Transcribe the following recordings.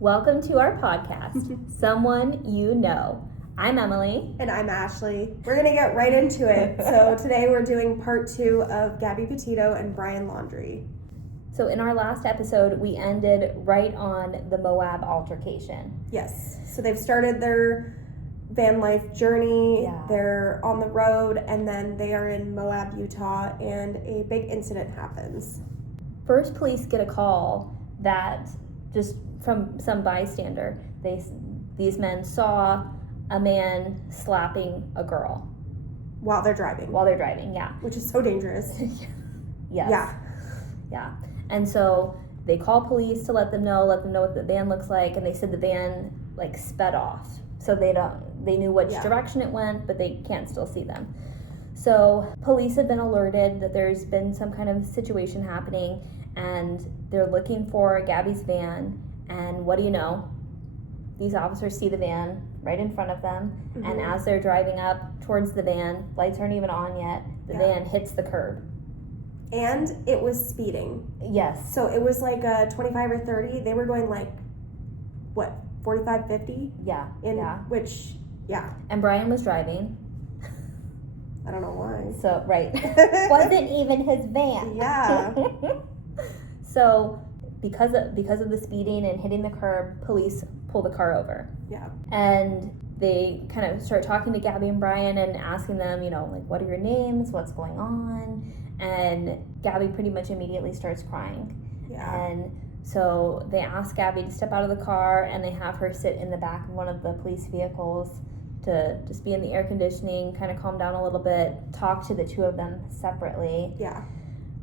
Welcome to our podcast, Someone You Know. I'm Emily. And I'm Ashley. We're going to get right into it. So today we're doing part 2 of Gabby Petito and Brian Laundrie. So in our last episode, we ended right on the Moab altercation. Yes. So they've started their van life journey. Yeah. They're on the road, and then they are in Moab, Utah, and a big incident happens. First, police get a call that just from some bystander, these men saw a man slapping a girl. While they're driving. Yeah. Which is so dangerous. Yes. Yeah. And so they call police to let them know what the van looks like, and they said the van sped off. So they knew which direction it went, but they can't still see them. So police have been alerted that there's been some kind of situation happening, and they're looking for Gabby's van. And what do you know? These officers see the van right in front of them, and as they're driving up towards the van, lights aren't even on yet, the van hits the curb. And it was speeding. Yes. So it was like a 25 or 30. They were going 45, 50? Yeah. Which, And Brian was driving. I don't know why. So, right. Wasn't even his van. Yeah. So, because of the speeding and hitting the curb, police pull the car over. Yeah. And they kind of start talking to Gabby and Brian and asking them, what are your names? What's going on? And Gabby pretty much immediately starts crying. Yeah. And so they ask Gabby to step out of the car, and they have her sit in the back of one of the police vehicles to just be in the air conditioning, kind of calm down a little bit, talk to the two of them separately. Yeah.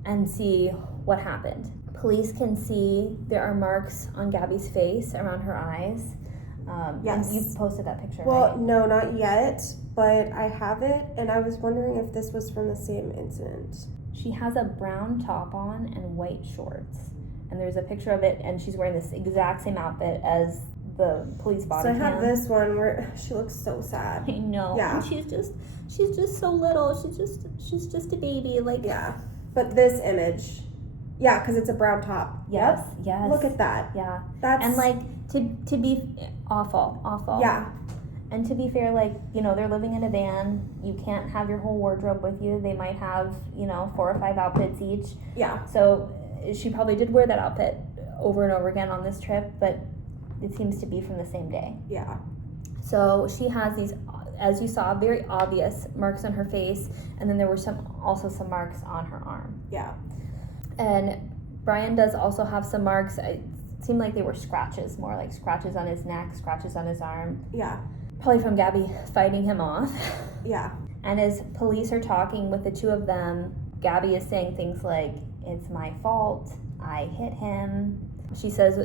And see what happened. Police can see there are marks on Gabby's face around her eyes. Yes. And you posted that picture, Well, right? no, not yet, but I have it, and I was wondering if this was from the same incident. She has a brown top on and white shorts. And there's a picture of it, and she's wearing this exact same outfit as the police body So I cam. have this one where she looks so sad. I know. Yeah. And she's just so little. She's just a baby. Yeah. But this image, because it's a brown top. Yes. Yep. Yes. Look at that. Yeah. That's And to be awful. Yeah. And to be fair, they're living in a van. You can't have your whole wardrobe with you. They might have, 4 or 5 outfits each. Yeah. So she probably did wear that outfit over and over again on this trip, but it seems to be from the same day. Yeah. So she has these, as you saw, very obvious marks on her face, and then there were also some marks on her arm. Yeah. And Brian does also have some marks. It seemed like they were scratches, more like scratches on his neck, scratches on his arm. Yeah. Probably from Gabby fighting him off. Yeah. And as police are talking with the two of them, Gabby is saying things like, "It's my fault, I hit him." She says,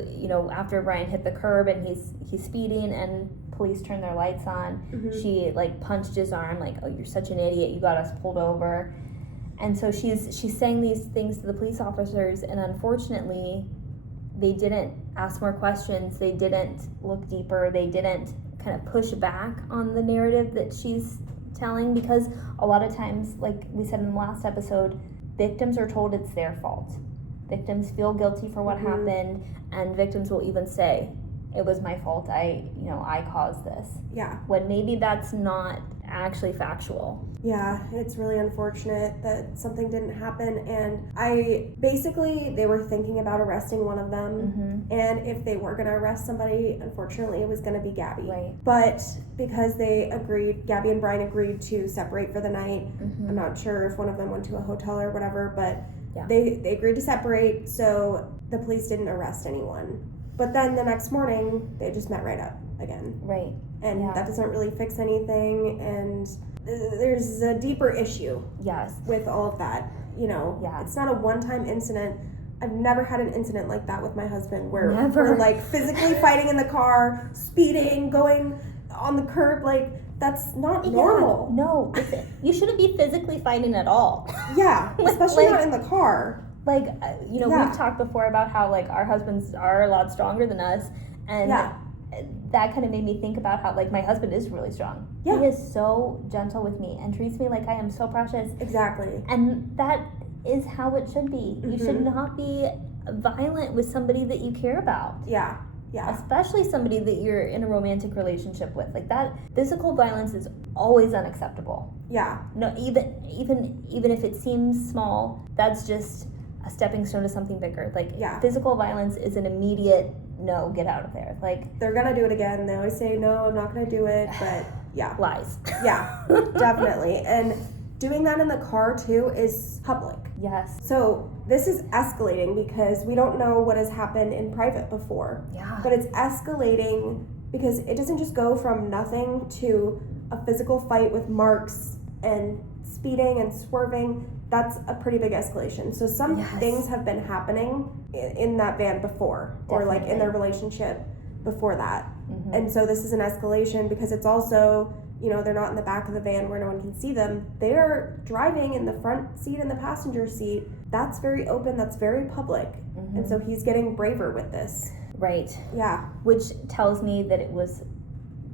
after Brian hit the curb and he's speeding and police turn their lights on, she punched his arm, "Oh, you're such an idiot, you got us pulled over." And so she's saying these things to the police officers, and unfortunately they didn't ask more questions, they didn't look deeper, they didn't kind of push back on the narrative that she's telling, because a lot of times, like we said in the last episode, victims are told it's their fault. Victims feel guilty for what happened, and victims will even say, "It was my fault, I caused this." Yeah. When maybe that's not actually factual. Yeah, it's really unfortunate that something didn't happen, and they were thinking about arresting one of them, and if they were going to arrest somebody, unfortunately it was going to be Gabby. Right. But because Gabby and Brian agreed to separate for the night, I'm not sure if one of them went to a hotel or whatever, but they agreed to separate, so the police didn't arrest anyone. But then the next morning, they just met right up again. Right. And that doesn't really fix anything, and there's a deeper issue. Yes. With all of that, It's not a one-time incident. I've never had an incident like that with my husband where we're physically fighting in the car, speeding, going on the curb, that's not normal. No, you shouldn't be physically fighting at all. Yeah, especially not in the car. We've talked before about how our husbands are a lot stronger than us, and that kind of made me think about how my my husband is really strong. Yeah. He is so gentle with me and treats me like I am so precious. Exactly. And that is how it should be. You should not be violent with somebody that you care about. Yeah. Yeah. Especially somebody that you're in a romantic relationship with. Like, that physical violence is always unacceptable. Yeah. No, even if it seems small, that's just a stepping stone to something bigger. Like, physical violence is an immediate no, get out of there. Like, they're gonna do it again. They always say, no, I'm not gonna do it, but yeah. Lies. Yeah, definitely. And doing that in the car too is public. Yes. So this is escalating because we don't know what has happened in private before. Yeah. But it's escalating because it doesn't just go from nothing to a physical fight with marks and speeding and swerving. That's a pretty big escalation. So some things have been happening in that van before. Definitely. Or like in their relationship before that. Mm-hmm. And so this is an escalation because it's also, you know, they're not in the back of the van where no one can see them. They're driving in the front seat and the passenger seat. That's very open. That's very public. Mm-hmm. And so he's getting braver with this. Right. Yeah. Which tells me that it was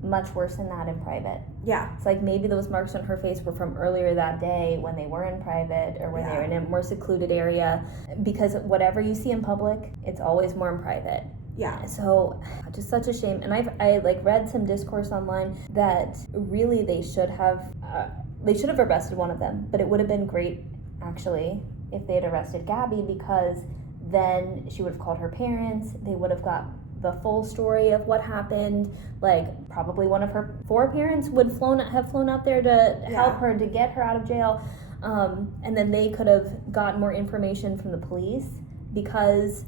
much worse than that in private. Yeah. It's like maybe those marks on her face were from earlier that day when they were in private or when they were in a more secluded area. Because whatever you see in public, it's always more in private. Yeah. So just such a shame. And I like read some discourse online that really they should have arrested one of them, but it would have been great actually if they had arrested Gabby, because then she would have called her parents. They would have got the full story of what happened. Like, probably one of her 4 parents would have flown out there to help her, to get her out of jail. And then they could have gotten more information from the police, because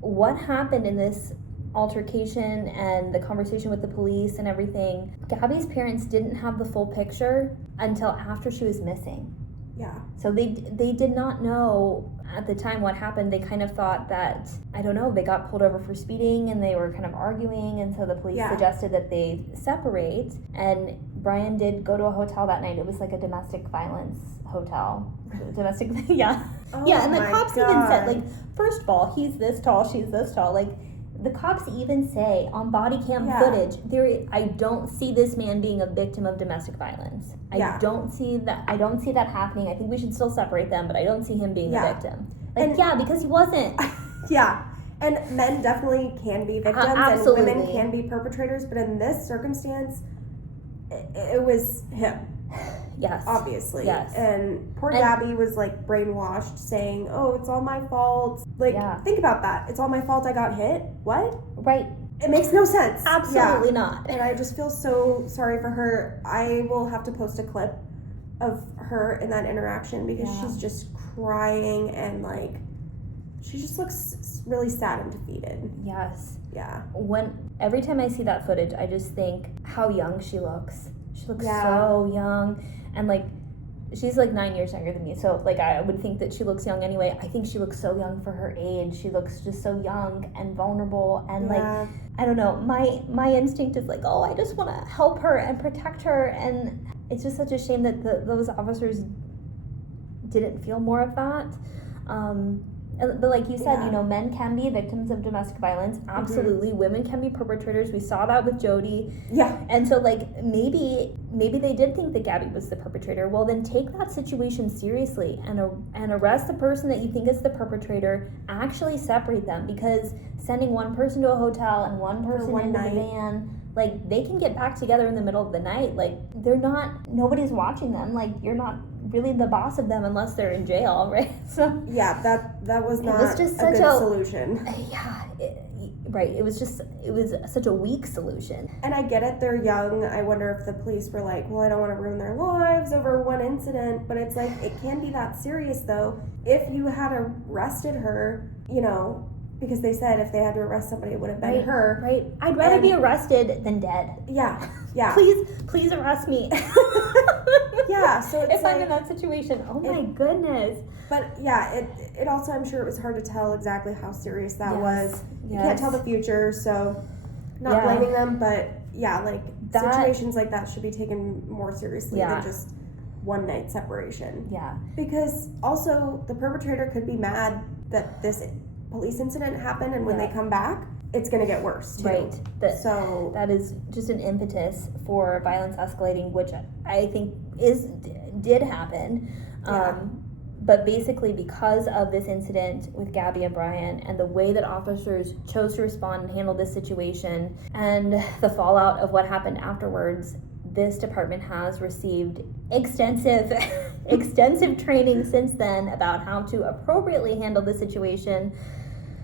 what happened in this altercation and the conversation with the police and everything, Gabby's parents didn't have the full picture until after she was missing. Yeah. So they did not know at the time what happened. They kind of thought that, I don't know, they got pulled over for speeding and they were kind of arguing, and so the police suggested that they separate. And Brian did go to a hotel that night. It was like a domestic violence hotel. Domestic, yeah. Oh, yeah, and the cops even said, like, God. First of all, he's this tall, she's this tall. Like, the cops even say on body cam footage, I don't see this man being a victim of domestic violence. I don't see that happening. I think we should still separate them, but I don't see him being a victim. Like, because he wasn't. Yeah. And men definitely can be victims, and women can be perpetrators, but in this circumstance, it was him. Yes. Obviously. Yes. And poor Gabby was like brainwashed, saying, oh, it's all my fault. Like, think about that. It's all my fault I got hit. What? Right. It makes no sense. Absolutely not. And I just feel so sorry for her. I will have to post a clip of her in that interaction, because she's just crying and like, she just looks really sad and defeated. Yes. Yeah. Every time I see that footage, I just think how young she looks. She looks so young, and like, she's like 9 years younger than me, so like I would think that she looks young anyway. I think she looks so young for her age. She looks just so young and vulnerable, and like, I don't know, my instinct is like, oh, I just want to help her and protect her, and it's just such a shame that those officers didn't feel more of that. But like you said, you know, men can be victims of domestic violence. Absolutely. Mm-hmm. Women can be perpetrators. We saw that with Jody. Yeah. And so, like, maybe they did think that Gabby was the perpetrator. Well, then take that situation seriously and arrest the person that you think is the perpetrator. Actually separate them, because sending one person to a hotel and one person into the van, like, they can get back together in the middle of the night. Like, nobody's watching them. Like, you're not really the boss of them unless they're in jail, right? So that was not a good solution. Right. It was such a weak solution. And I get it, they're young. I wonder if the police were like, well, I don't want to ruin their lives over one incident. But it's like, it can be that serious, though. If you had arrested her, you know, because they said if they had to arrest somebody, it would have been her. Right. I'd rather be arrested than dead. Yeah. Yeah. Please arrest me. Yeah. So it's if I'm in that situation, oh my goodness. But yeah, it also, I'm sure it was hard to tell exactly how serious that was. You can't tell the future, so not blaming them, but like situations like that should be taken more seriously than just one night separation. Yeah. Because also the perpetrator could be mad that this police incident happened, and when they come back, it's going to get worse too. Right. So that is just an impetus for violence escalating, which I think did happen. But basically, because of this incident with Gabby and Brian and the way that officers chose to respond and handle this situation and the fallout of what happened afterwards, this department has received extensive training since then about how to appropriately handle the situation.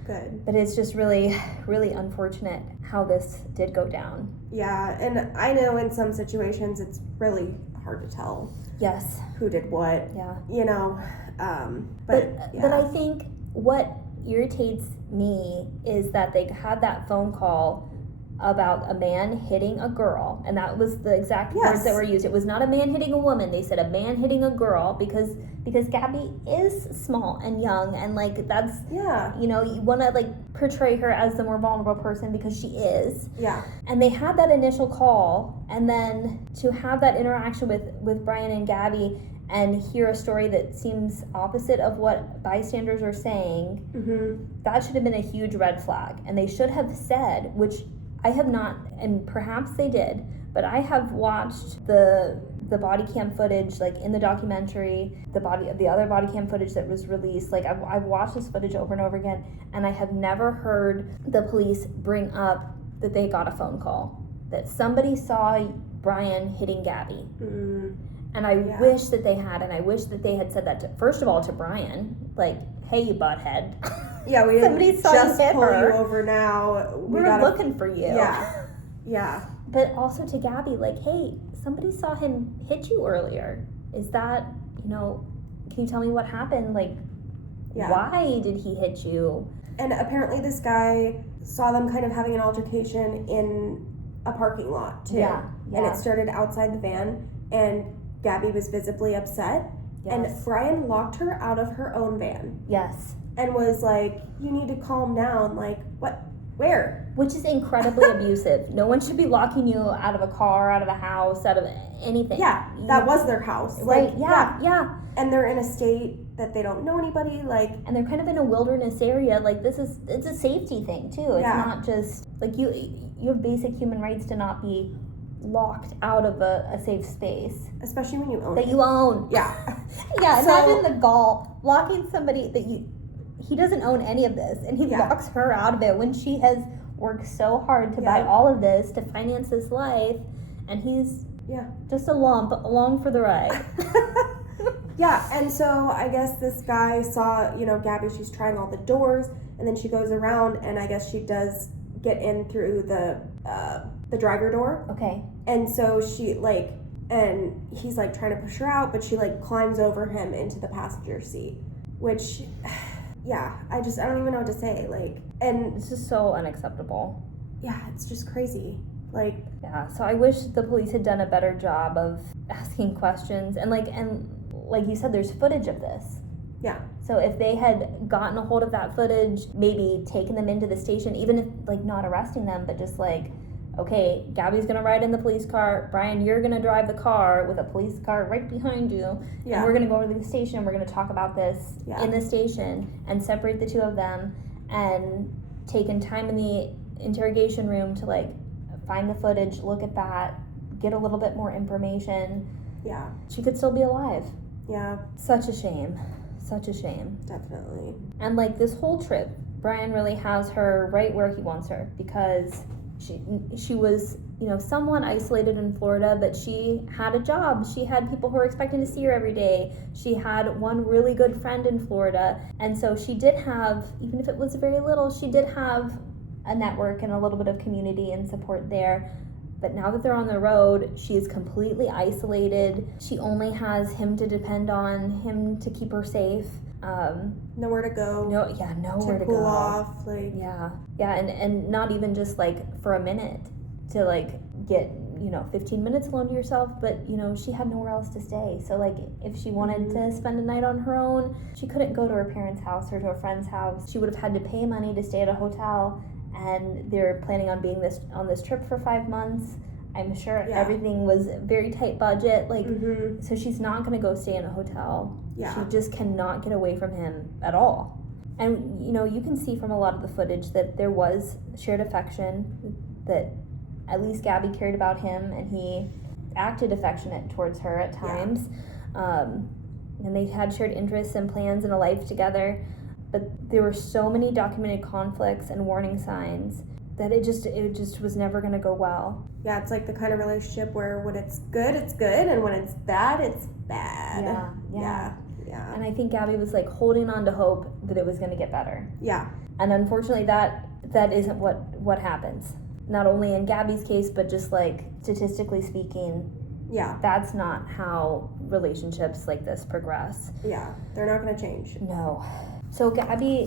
Good. But it's just really, really unfortunate how this did go down. Yeah, and I know in some situations it's really hard to tell. Yes. Who did what. Yeah. You know, but I think what irritates me is that they had that phone call about a man hitting a girl, and that was the exact words that were used. It was not a man hitting a woman. They said a man hitting a girl because Gabby is small and young, and like that's you know, you want to like portray her as the more vulnerable person because she is. Yeah. And they had that initial call, and then to have that interaction with Brian and Gabby and hear a story that seems opposite of what bystanders are saying, that should have been a huge red flag. And they should have said, which I have not, and perhaps they did, but I have watched the body cam footage, like in the documentary, the other body cam footage that was released. Like I've watched this footage over and over again, and I have never heard the police bring up that they got a phone call that somebody saw Brian hitting Gabby. And I wish that they had, and I wish that they had said that first of all to Brian, like, hey, you butthead. Yeah, we somebody saw just you hit pull her. you over now. We're looking for you. Yeah. But also to Gabby, like, hey, somebody saw him hit you earlier. Is that, you know, can you tell me what happened? Like, why did he hit you? And apparently this guy saw them kind of having an altercation in a parking lot, too. Yeah. And it started outside the van, and Gabby was visibly upset. Yes. And Brian locked her out of her own van. Yes. And was like, you need to calm down. Like, what? Where? Which is incredibly abusive. No one should be locking you out of a car, out of a house, out of anything. Yeah, that was their house. Right, Like, yeah. And they're in a state that they don't know anybody, like... And they're kind of in a wilderness area. Like, it's a safety thing, too. It's not just... Like, you have basic human rights to not be locked out of a safe space. Especially when you own that you own. Yeah. Yeah, imagine the gall locking somebody that he doesn't own any of this, and he locks her out of it when she has worked so hard to buy all of this, to finance this life, and he's just a lump along for the ride. Yeah, and so I guess this guy saw, you know, Gabby, she's trying all the doors, and then she goes around, and I guess she does get in through the driver door. Okay. And so she, like, and he's, like, trying to push her out, but she, like, climbs over him into the passenger seat, which... Yeah, I don't even know what to say. Like, and this is so unacceptable. Yeah, it's just crazy. Like, yeah. So I wish the police had done a better job of asking questions, and like you said, there's footage of this. Yeah. So if they had gotten a hold of that footage, maybe taken them into the station, even if like not arresting them, but just like, okay, Gabby's gonna ride in the police car. Brian, you're gonna drive the car with a police car right behind you. Yeah. And we're gonna go to the station. We're gonna talk about this in the station and separate the two of them, and taken time in the interrogation room to like find the footage, look at that, get a little bit more information. Yeah. She could still be alive. Yeah. Such a shame. Such a shame. Definitely. And like this whole trip, Brian really has her right where he wants her, because she was, you know, somewhat isolated in Florida, but she had a job. She had people who were expecting to see her every day. She had one really good friend in Florida. And so she did have, even if it was very little, she did have a network and a little bit of community and support there. But now that they're on the road, she is completely isolated. She only has him to depend on, him to keep her safe. Nowhere to go. Nowhere to cool go. off, like and not even just like for a minute to like get, you know, 15 minutes alone to yourself, but you know, she had nowhere else to stay. So like if she wanted to spend a night on her own, she couldn't go to her parents' house or to a friend's house. She would have had to pay money to stay at a hotel, and they're planning on being on this trip for 5 months. I'm sure everything was very tight budget, like so she's not going to go stay in a hotel. She just cannot get away from him at all. And you know, you can see from a lot of the footage that there was shared affection, that at least Gabby cared about him and he acted affectionate towards her at times. and they had shared interests and plans and a life together. But there were so many documented conflicts and warning signs that it just was never going to go well. Yeah, it's like the kind of relationship where when it's good, and when it's bad, it's bad. Yeah. Yeah. And I think Gabby was like holding on to hope that it was going to get better. Yeah. And unfortunately that isn't what happens. Not only in Gabby's case, but just like statistically speaking, yeah, that's not how relationships like this progress. Yeah, they're not going to change. No. So Gabby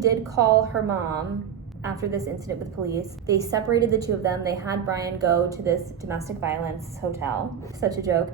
did call her mom after this incident with police. They separated the two of them. They had Brian go to this domestic violence hotel. Such a joke.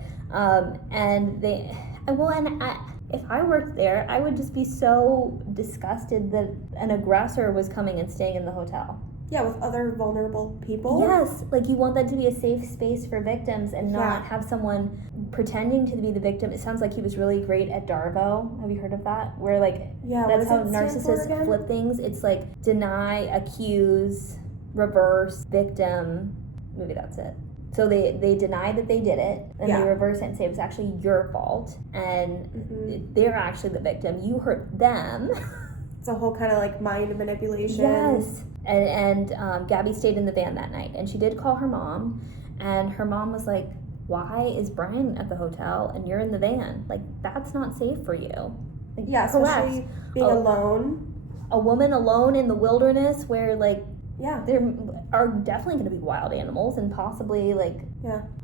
If I worked there, I would just be so disgusted that an aggressor was coming and staying in the hotel. Yeah, with other vulnerable people. Yes, like you want that to be a safe space for victims and not have someone pretending to be the victim. It sounds like he was really great at Darvo. Have you heard of that? Where that's how narcissists flip things. It's like deny, accuse, reverse, victim. Maybe that's it. So they deny that they did it, and they reverse it and say it was actually your fault, and they're actually the victim. You hurt them. It's a whole kind of like mind manipulation. Yes. And Gabby stayed in the van that night, and she did call her mom, and her mom was like, why is Brian at the hotel and you're in the van? Like, that's not safe for you. Like, especially being alone. A woman alone in the wilderness where, like, there are definitely going to be wild animals and possibly, like,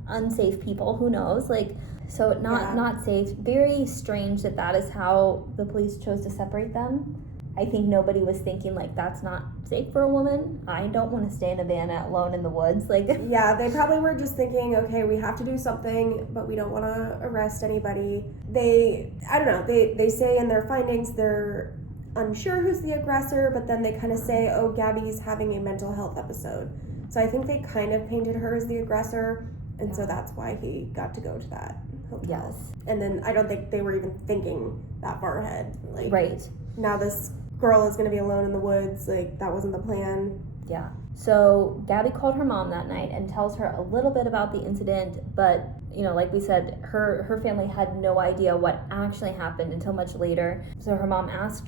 unsafe people. Who knows? Like, so not safe. Very strange that is how the police chose to separate them. I think nobody was thinking, like, that's not safe for a woman. I don't want to stay in a van alone in the woods. Like, yeah, they probably were just thinking, okay, we have to do something, but we don't want to arrest anybody. I don't know, they say in their findings they're unsure who's the aggressor, but then they kind of say, oh, Gabby's having a mental health episode. So I think they kind of painted her as the aggressor, and so that's why he got to go to that hotel. Yes. And then I don't think they were even thinking that far ahead. Like, right. Now this girl is going to be alone in the woods. Like, that wasn't the plan. Yeah. So Gabby called her mom that night and tells her a little bit about the incident, but, you know, like we said, her family had no idea what actually happened until much later. So her mom asked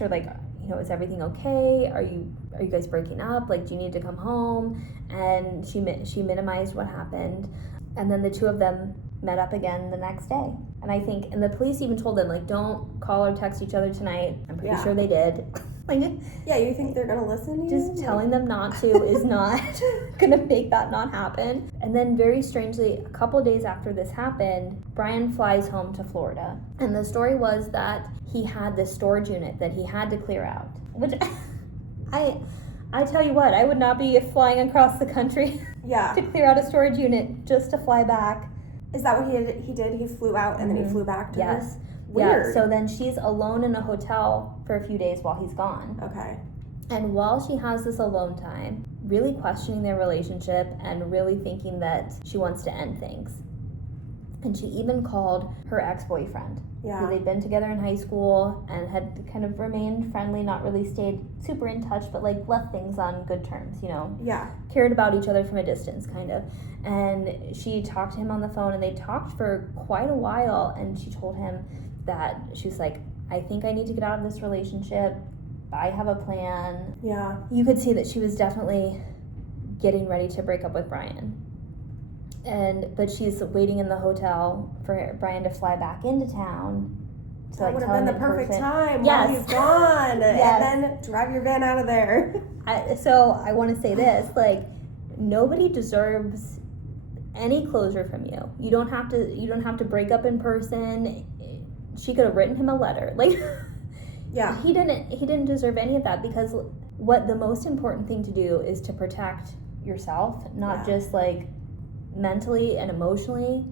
her, like, you know, is everything okay? Are you guys breaking up? Like, do you need to come home? And she minimized what happened. And then the two of them met up again the next day. And I think, and the police even told them, like, don't call or text each other tonight. I'm pretty sure they did. Like, yeah, you think they're gonna listen to you? Just telling them not to is not gonna make that not happen. And then very strangely, a couple of days after this happened, Brian flies home to Florida. And the story was that he had this storage unit that he had to clear out. Which, I tell you what, I would not be flying across the country to clear out a storage unit just to fly back. Is that what he did? He flew out and then he flew back to her? Weird. Yeah, so then she's alone in a hotel for a few days while he's gone. Okay. And while she has this alone time, really questioning their relationship and really thinking that she wants to end things. And she even called her ex-boyfriend. Yeah. Who they'd been together in high school and had kind of remained friendly, not really stayed super in touch, but like left things on good terms, you know? Yeah. Cared about each other from a distance, kind of. And she talked to him on the phone, and they talked for quite a while, and she told him that she was like, I think I need to get out of this relationship. I have a plan. Yeah. You could see that she was definitely getting ready to break up with Brian. But she's waiting in the hotel for Brian to fly back into town. That would have been the perfect time while he's gone. And then drive your van out of there. So I want to say this, like, nobody deserves any closure from you. You don't have to break up in person. She could have written him a letter. Like, yeah. He didn't deserve any of that, because what the most important thing to do is to protect yourself, not just like mentally and emotionally,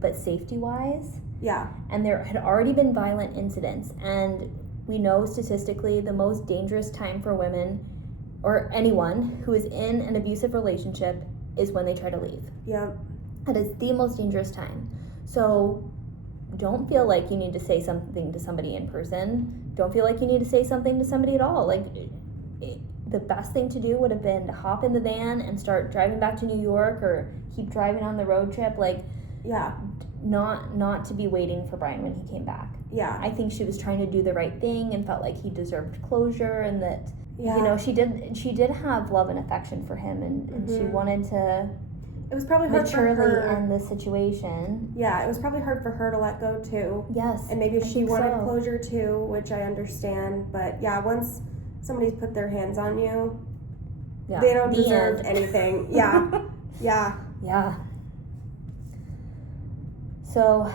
but safety-wise. Yeah. And there had already been violent incidents, and we know statistically the most dangerous time for women or anyone who is in an abusive relationship is when they try to leave. Yeah. That is the most dangerous time. So don't feel like you need to say something to somebody in person. Don't feel like you need to say something to somebody at all. Like, the best thing to do would have been to hop in the van and start driving back to New York, or keep driving on the road trip. Like, not to be waiting for Brian when he came back. Yeah. I think she was trying to do the right thing and felt like he deserved closure, and that, yeah. you know, she did have love and affection for him, and she wanted to it was probably hard maturely for her. end the situation. Yeah, it was probably hard for her to let go too. Yes. And maybe she wanted closure too, which I understand. But yeah, once somebody's put their hands on you, they don't deserve anything. Yeah. Yeah. Yeah. So,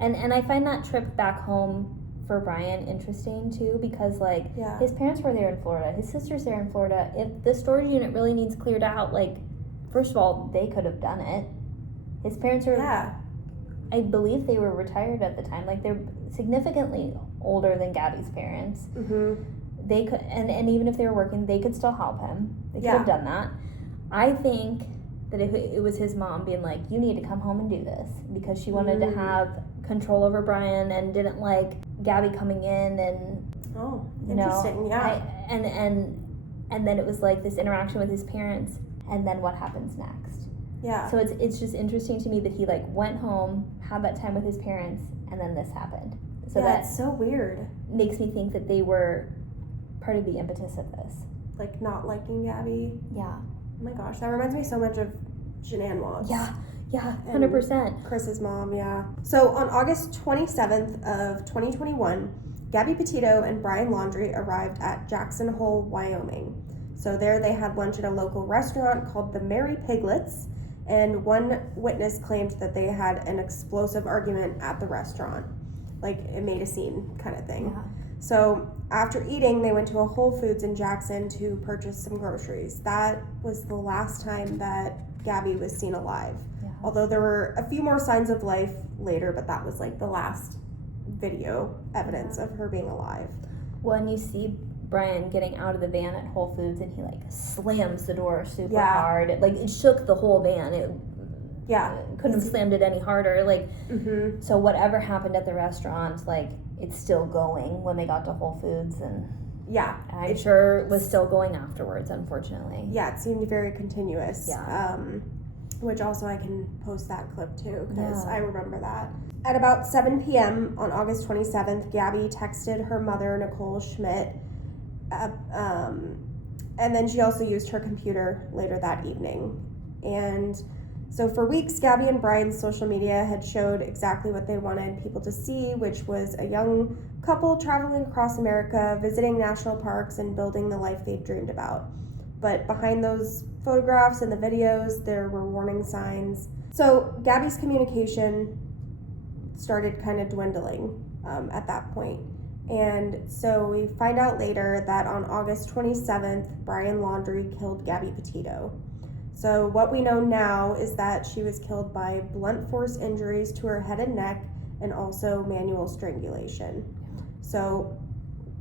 and I find that trip back home for Brian interesting too, because like his parents were there in Florida, his sister's there in Florida. If the storage unit really needs cleared out, like, first of all, they could have done it. His parents are, I believe they were retired at the time. Like, they're significantly older than Gabby's parents. They could, and even if they were working, they could still help him. They could have done that. I think that if it was his mom being like, you need to come home and do this, because she wanted to have control over Brian and didn't like Gabby coming in and interesting. And then it was like this interaction with his parents, and then what happens next. So it's just interesting to me that he like went home, had that time with his parents, and then this happened. So that's so weird. Makes me think that they were part of the impetus of this, like not liking Gabby. Oh my gosh, that reminds me so much of Shanann Watts. Yeah, 100%. Chris's mom, So on August 27th of 2021, Gabby Petito and Brian Laundrie arrived at Jackson Hole, Wyoming. So there they had lunch at a local restaurant called the Merry Piglets, and one witness claimed that they had an explosive argument at the restaurant. Like, it made a scene kind of thing. So after eating, they went to a Whole Foods in Jackson to purchase some groceries. That was the last time that Gabby was seen alive. Although there were a few more signs of life later, but that was like the last video evidence of her being alive. When you see Brian getting out of the van at Whole Foods and he like slams the door super hard, it shook the whole van. It couldn't have slammed it any harder. Like, so whatever happened at the restaurant, like, it's still going when they got to Whole Foods, and I'm sure it was still going afterwards, unfortunately. It seemed very continuous. Which also I can post that clip too, because I remember that. At about 7 p.m. on August 27th, Gabby texted her mother, Nicole Schmidt, and then she also used her computer later that evening. And so for weeks, Gabby and Brian's social media had showed exactly what they wanted people to see, which was a young couple traveling across America, visiting national parks, and building the life they'd dreamed about. But behind those photographs and the videos, there were warning signs. So Gabby's communication started kind of dwindling at that point. And so we find out later that on August 27th, Brian Laundrie killed Gabby Petito. So what we know now is that she was killed by blunt force injuries to her head and neck, and also manual strangulation. So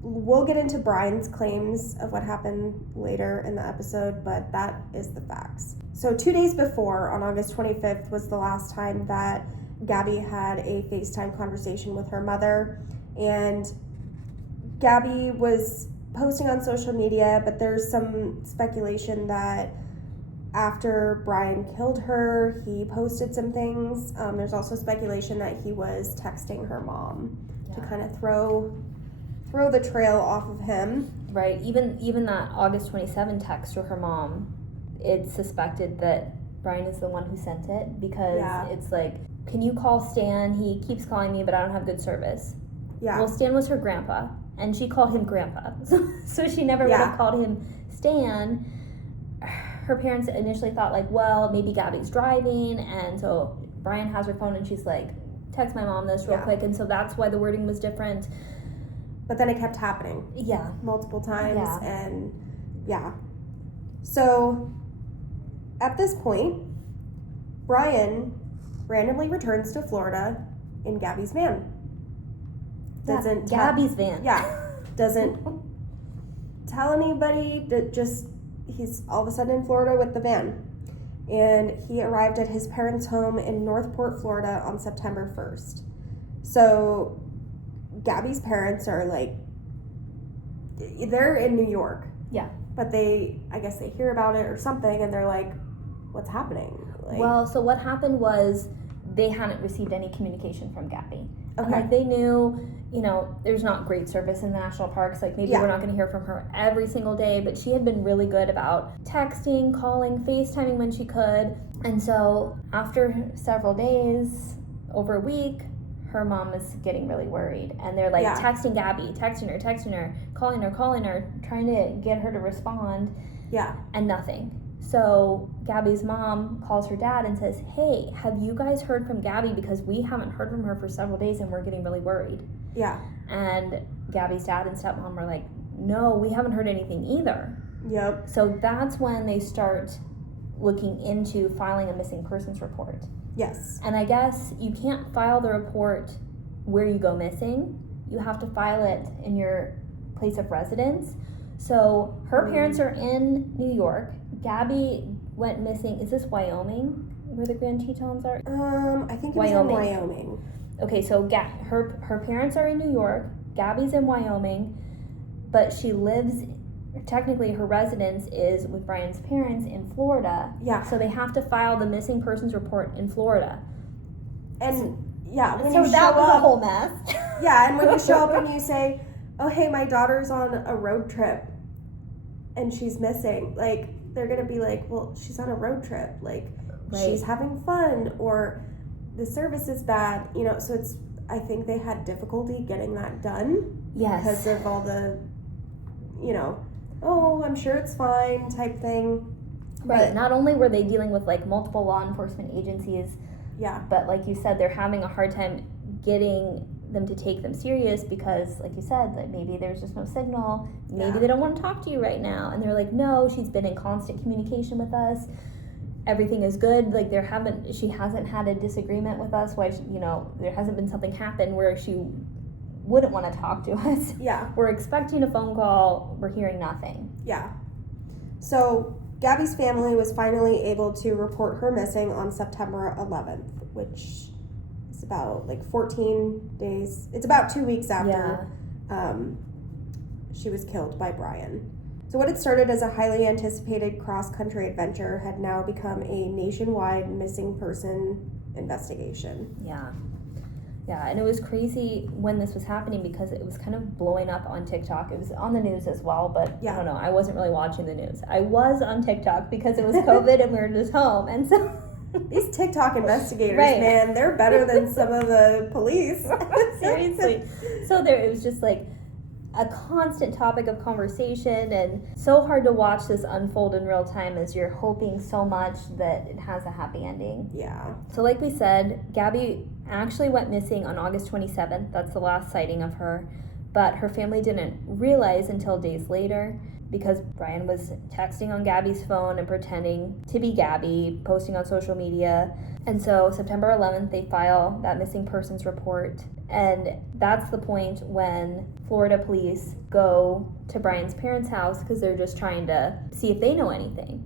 we'll get into Brian's claims of what happened later in the episode, but that is the facts. So 2 days before, on August 25th, was the last time that Gabby had a FaceTime conversation with her mother. And Gabby was posting on social media, but there's some speculation that after Brian killed her, he posted some things. There's also speculation that he was texting her mom to kind of throw the trail off of him. Right. Even that August 27 text to her mom, it's suspected that Brian is the one who sent it, because it's like, can you call Stan? He keeps calling me, but I don't have good service. Well, Stan was her grandpa, and she called him grandpa. So she never would have called him Stan. Her parents initially thought, like, well, maybe Gabby's driving, and so Brian has her phone, and she's like, text my mom this real quick, and so that's why the wording was different. But then it kept happening. Multiple times. And so at this point, Brian randomly returns to Florida in Gabby's van. Gabby's van. Doesn't tell anybody, he's all of a sudden in Florida with the van. And he arrived at his parents' home in Northport, Florida on September 1st. So Gabby's parents are like, they're in New York. But I guess they hear about it or something, and they're like, what's happening? Well, so what happened was they hadn't received any communication from Gabby. Okay. And, like, they knew, you know, there's not great service in the national parks. Like, maybe we're not going to hear from her every single day, but she had been really good about texting, calling, FaceTiming when she could. And so after several days, over a week, her mom is getting really worried. And they're, like, texting Gabby, texting her, calling her, trying to get her to respond. Yeah. And nothing. So Gabby's mom calls her dad and says, hey, have you guys heard from Gabby? Because we haven't heard from her for several days and we're getting really worried. Yeah. And Gabby's dad and stepmom are like, no, we haven't heard anything either. Yep. So that's when they start looking into filing a missing persons report. Yes. And I guess you can't file the report where you go missing. You have to file it in your place of residence. So her parents are in New York. Gabby went missing. Is this Wyoming, where the Grand Tetons are? I think it was in Wyoming. Okay, so her parents are in New York. Gabby's in Wyoming, but she lives. Technically, her residence is with Brian's parents in Florida. Yeah. So they have to file the missing persons report in Florida. And so that was a whole mess. Yeah, and when you show up and you say, "Oh, hey, my daughter's on a road trip, and she's missing," like, they're gonna be like, well, she's on a road trip, like, she's having fun, or the service is bad, you know. So I think they had difficulty getting that done. Yes. Because of all the, you know, oh, I'm sure it's fine type thing. Right. But, not only were they dealing with, like, multiple law enforcement agencies, but like you said, they're having a hard time getting them to take them serious because, like you said, like, maybe there's just no signal, maybe they don't want to talk to you right now, and they're like, no, she's been in constant communication with us, everything is good, like, she hasn't had a disagreement with us, why there hasn't been something happen where she wouldn't want to talk to us. We're expecting a phone call, we're hearing nothing. So Gabby's family was finally able to report her missing on September 11th, which is about 14 days. It's about 2 weeks after she was killed by Brian. So what had started as a highly anticipated cross-country adventure had now become a nationwide missing person investigation. Yeah, and it was crazy when this was happening because it was kind of blowing up on TikTok. It was on the news as well, but I don't know, I wasn't really watching the news. I was on TikTok because it was COVID and we were just home, and so... These TikTok investigators, man, they're better than some of the police. Seriously. So it was just like a constant topic of conversation, and so hard to watch this unfold in real time as you're hoping so much that it has a happy ending. So like we said, Gabby actually went missing on August 27th. That's the last sighting of her, but her family didn't realize until days later because Brian was texting on Gabby's phone and pretending to be Gabby, posting on social media. And so September 11th, they file that missing persons report. And that's the point when Florida police go to Brian's parents' house because they're just trying to see if they know anything.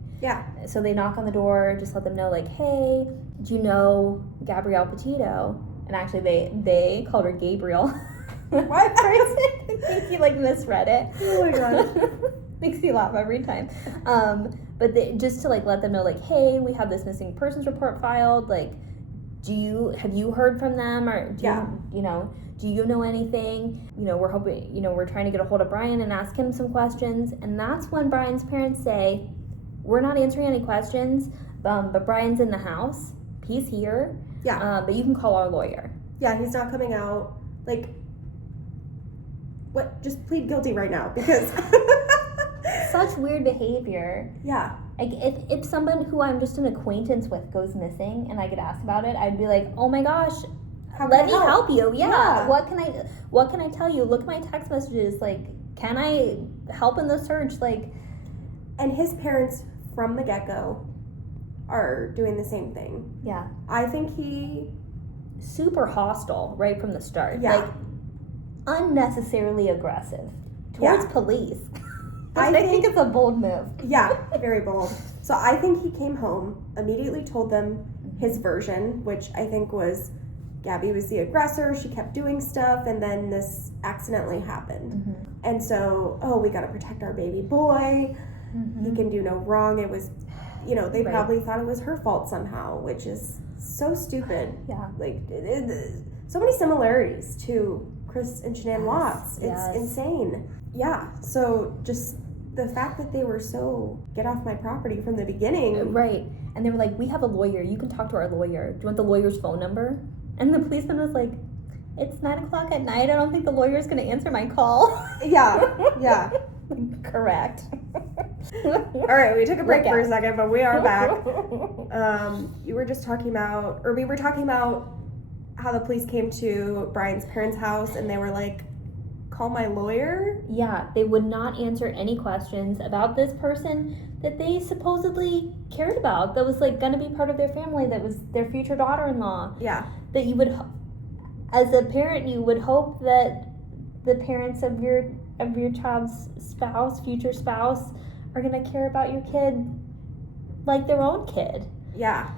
So they knock on the door, just let them know, like, hey, do you know Gabby Petito? And actually they called her Gabriel. What? I think you misread it. Oh my gosh. Makes me laugh every time. But just to let them know, like, hey, we have this missing persons report filed, like, have you heard from them, or do you know anything? We're hoping, we're trying to get a hold of Brian and ask him some questions. And that's when Brian's parents say, we're not answering any questions, but Brian's in the house, he's here, but you can call our lawyer. He's not coming out. What? Just plead guilty right now, because such weird behavior. Like, if someone who I'm just an acquaintance with goes missing and I get asked about it, I'd be like, oh my gosh, let me help you. What can I tell you? Look at my text messages. Like, can I help in the search? And his parents from the get-go are doing the same thing. I think he super hostile right from the start. Unnecessarily aggressive towards police. I think it's a bold move. Very bold. So I think he came home, immediately told them his version, which I think was Gabby was the aggressor, she kept doing stuff, and then this accidentally happened. And so, we got to protect our baby boy. he can do no wrong. It was, they Right. probably thought it was her fault somehow, which is so stupid. Yeah. Like, so many similarities to Chris and Shanann Watts. It's Yes. insane. Yeah, so just the fact that they were so get off my property from the beginning. Right. And they were like, we have a lawyer. You can talk to our lawyer. Do you want the lawyer's phone number? And the policeman was like, it's 9:00 at night. I don't think the lawyer's going to answer my call. Yeah. Correct. All right, we took a break for a second, but we are back. We were talking about how the police came to Brian's parents' house and they were like, call my lawyer? Yeah, they would not answer any questions about this person that they supposedly cared about, that was like going to be part of their family, that was their future daughter-in-law. Yeah. That you would, as a parent, you would hope that the parents of your child's future spouse, are going to care about your kid like their own kid. Yeah.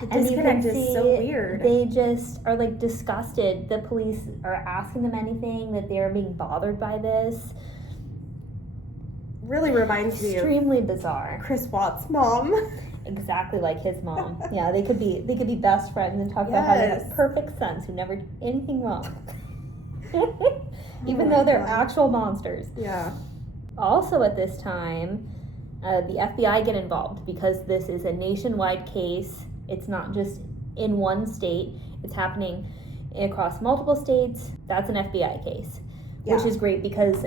The And you can disconnect is so weird. They just are like disgusted. The police are asking them anything, that they're being bothered by this. Really reminds me of Extremely bizarre. Chris Watts' mom. Exactly like his mom. Yeah, they could be best friends and talk about how they have perfect sons who never did anything wrong. Even though they're actual monsters. Yeah. Also at this time, the FBI get involved because this is a nationwide case. It's not just in one state. It's happening across multiple states. That's an FBI case, which is great because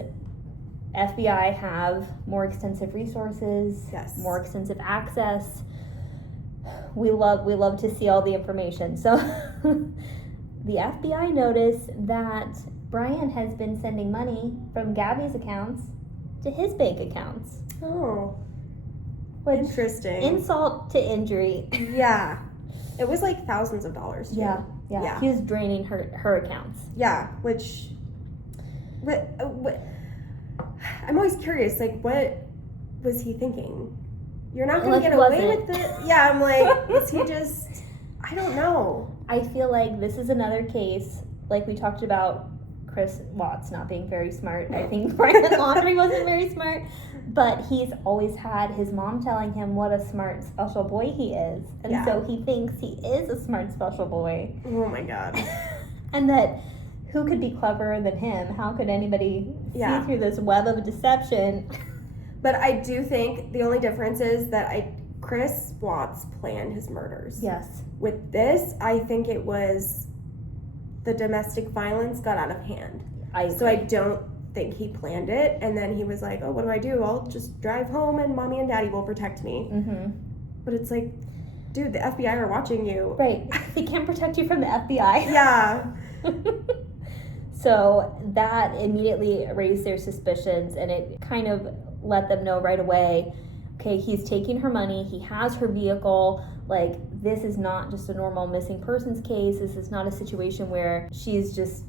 FBI have more extensive resources, more extensive access. We love to see all the information. So the FBI noticed that Brian has been sending money from Gabby's accounts to his bank accounts. Oh. Which, interesting. Insult to injury. Yeah. It was like thousands of dollars too. Yeah. He was draining her accounts. Yeah, which what I'm always curious, like, what was he thinking? You're not going to get away with it. Yeah, I'm like, is he just, I don't know. I feel like this is another case, like we talked about Chris Watts not being very smart. I think Brian Laundrie wasn't very smart, but he's always had his mom telling him what a smart, special boy he is. And so he thinks he is a smart, special boy. Oh my God. And that who could be cleverer than him? How could anybody see through this web of deception? But I do think the only difference is that Chris Watts planned his murders. Yes. With this, I think it was the domestic violence got out of hand. So I don't think he planned it. And then he was like, oh, what do? I'll just drive home and mommy and daddy will protect me. Mm-hmm. But it's like, dude, the FBI are watching you. Right. They can't protect you from the FBI. Yeah. So that immediately raised their suspicions, and it kind of let them know right away, okay, he's taking her money, he has her vehicle, like, this is not just a normal missing persons case, this is not a situation where she's just,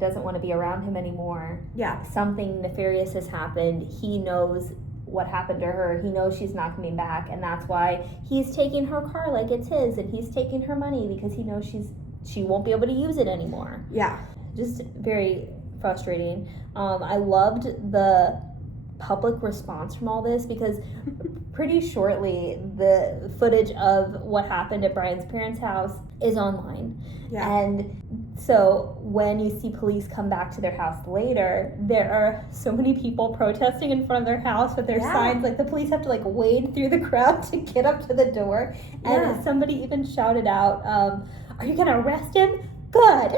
doesn't want to be around him anymore. Yeah. Something nefarious has happened, he knows what happened to her, he knows she's not coming back, and that's why he's taking her car like it's his, and he's taking her money because he knows she won't be able to use it anymore. Yeah. Just very frustrating. I loved the public response from all this because pretty shortly the footage of what happened at Brian's parents' house is online. Yeah. And so when you see police come back to their house later, there are so many people protesting in front of their house with their signs. Like, the police have to wade through the crowd to get up to the door. And somebody even shouted out, are you gonna arrest him? Good.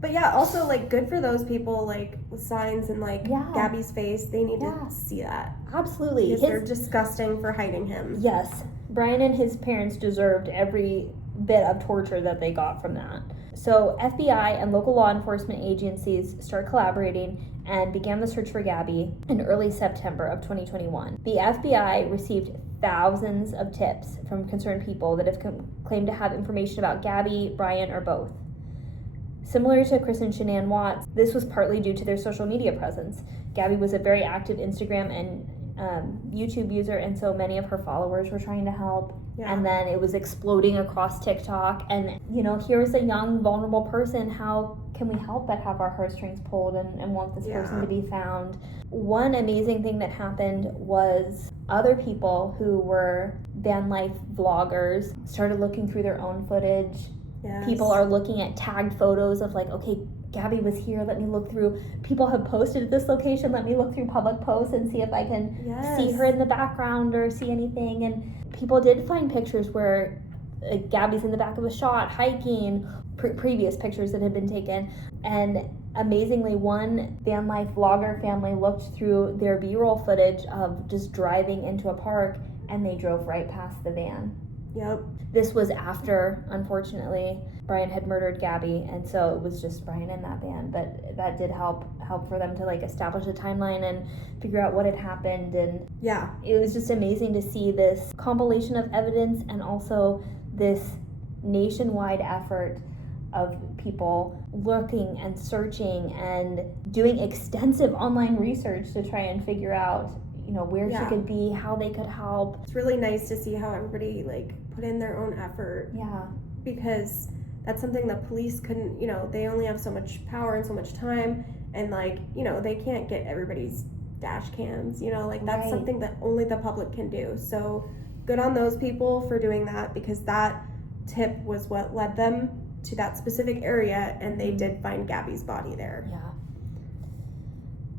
But also, good for those people, with signs and, Gabby's face. They need to see that. Absolutely. Because they're disgusting for hiding him. Yes. Brian and his parents deserved every bit of torture that they got from that. So FBI and local law enforcement agencies start collaborating and began the search for Gabby in early September of 2021. The FBI received thousands of tips from concerned people that have claimed to have information about Gabby, Brian, or both. Similar to Chris and Shanann Watts, this was partly due to their social media presence. Gabby was a very active Instagram and YouTube user, and so many of her followers were trying to help. Yeah. And then it was exploding across TikTok. And, here's a young, vulnerable person. How can we help but have our heartstrings pulled and want this person to be found? One amazing thing that happened was other people who were van life vloggers started looking through their own footage. Yes. People are looking at tagged photos of like, okay, Gabby was here, let me look through. People have posted at this location, let me look through public posts and see if I can see her in the background or see anything. And people did find pictures where Gabby's in the back of a shot, hiking, previous pictures that had been taken. And amazingly, one van life vlogger family looked through their B-roll footage of just driving into a park, and they drove right past the van. Yep. This was after, unfortunately, Brian had murdered Gabby, and so it was just Brian in that van. But that did help for them to like establish a timeline and figure out what had happened. And it was just amazing to see this compilation of evidence and also this nationwide effort of people looking and searching and doing extensive online research to try and figure out where she could be, how they could help. It's really nice to see how everybody like put in their own effort. Yeah. Because that's something that police couldn't, they only have so much power and so much time, and they can't get everybody's dash cams, that's something that only the public can do. So good on those people for doing that, because that tip was what led them to that specific area, and they did find Gabby's body there. Yeah.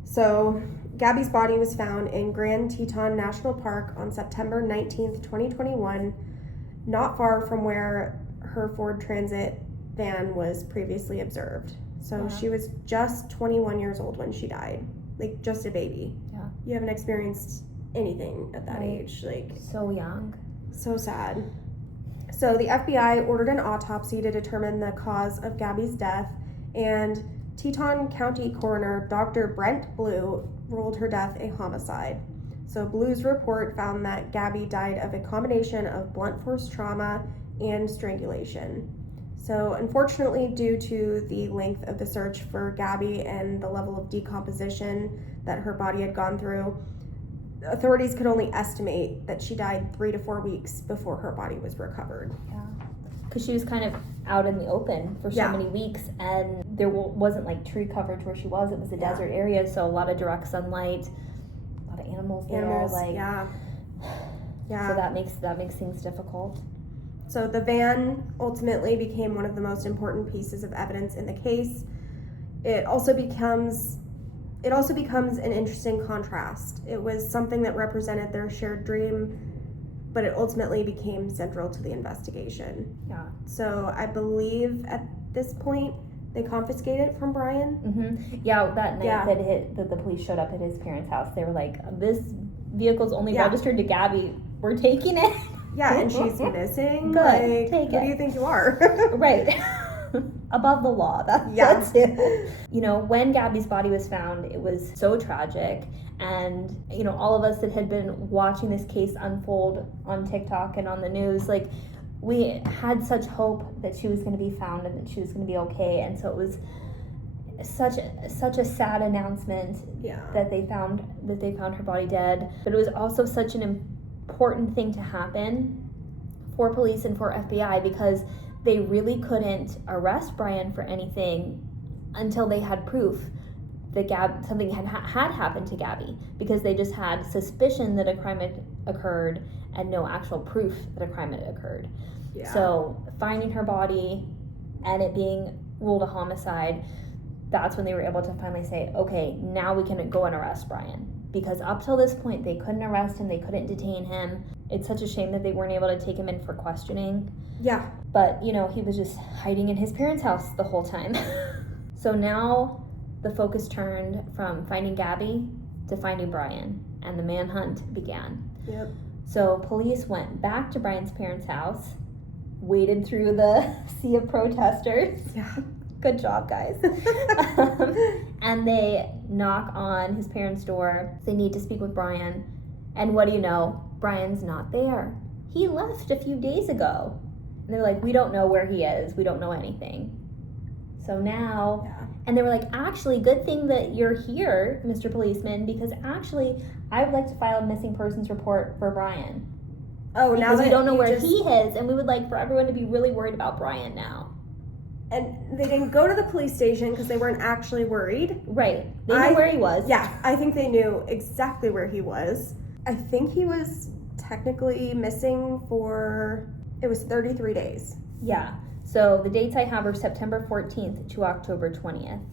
So Gabby's body was found in Grand Teton National Park on September 19th, 2021, not far from where her Ford Transit van was previously observed. So she was just 21 years old when she died, like just a baby. Yeah. You haven't experienced anything at that age, like so young. So sad. So the FBI ordered an autopsy to determine the cause of Gabby's death, and Teton County Coroner Dr. Brent Blue ruled her death a homicide. So Blue's report found that Gabby died of a combination of blunt force trauma and strangulation. So unfortunately, due to the length of the search for Gabby and the level of decomposition that her body had gone through, authorities could only estimate that she died 3 to 4 weeks before her body was recovered. Yeah. Because she was kind of out in the open for so many weeks, and there wasn't like tree coverage where she was. It was a desert area, so a lot of direct sunlight, a lot of animals there. So that makes things difficult. So the van ultimately became one of the most important pieces of evidence in the case. It also becomes an interesting contrast. It was something that represented their shared dream, but it ultimately became central to the investigation. Yeah. So I believe at this point they confiscated it from Brian. Mm-hmm. Yeah, that night that the police showed up at his parents' house, they were like, "This vehicle's only registered to Gabby. We're taking it." Yeah, and she's missing. Good, take it. Who do you think you are? Right. Above the law. That's it. When Gabby's body was found, it was so tragic. And, all of us that had been watching this case unfold on TikTok and on the news, like, we had such hope that she was going to be found and that she was going to be okay. And so it was such a sad announcement that they found her body dead. But it was also such an important thing to happen for police and for FBI, because they really couldn't arrest Brian for anything until they had proof that something had happened to Gabby, because they just had suspicion that a crime had occurred and no actual proof that a crime had occurred. Yeah. So finding her body and it being ruled a homicide, that's when they were able to finally say, okay, now we can go and arrest Brian. Because up till this point, they couldn't arrest him, they couldn't detain him. It's such a shame that they weren't able to take him in for questioning. Yeah. But, he was just hiding in his parents' house the whole time. So now the focus turned from finding Gabby to finding Brian, and the manhunt began. Yep. So police went back to Brian's parents' house, waded through the sea of protesters. Yeah. Good job, guys. And they knock on his parents' door. They need to speak with Brian. And what do you know? Brian's not there. He left a few days ago. And they're like, we don't know where he is. We don't know anything. So now, and they were like, actually, good thing that you're here, Mr. Policeman, because actually, I would like to file a missing persons report for Brian. Oh, because now that we don't know where he is, and we would like for everyone to be really worried about Brian now. And they didn't go to the police station because they weren't actually worried. Right. They knew where he was. Yeah, I think they knew exactly where he was. I think he was technically missing it was 33 days. Yeah. So the dates I have are September 14th to October 20th.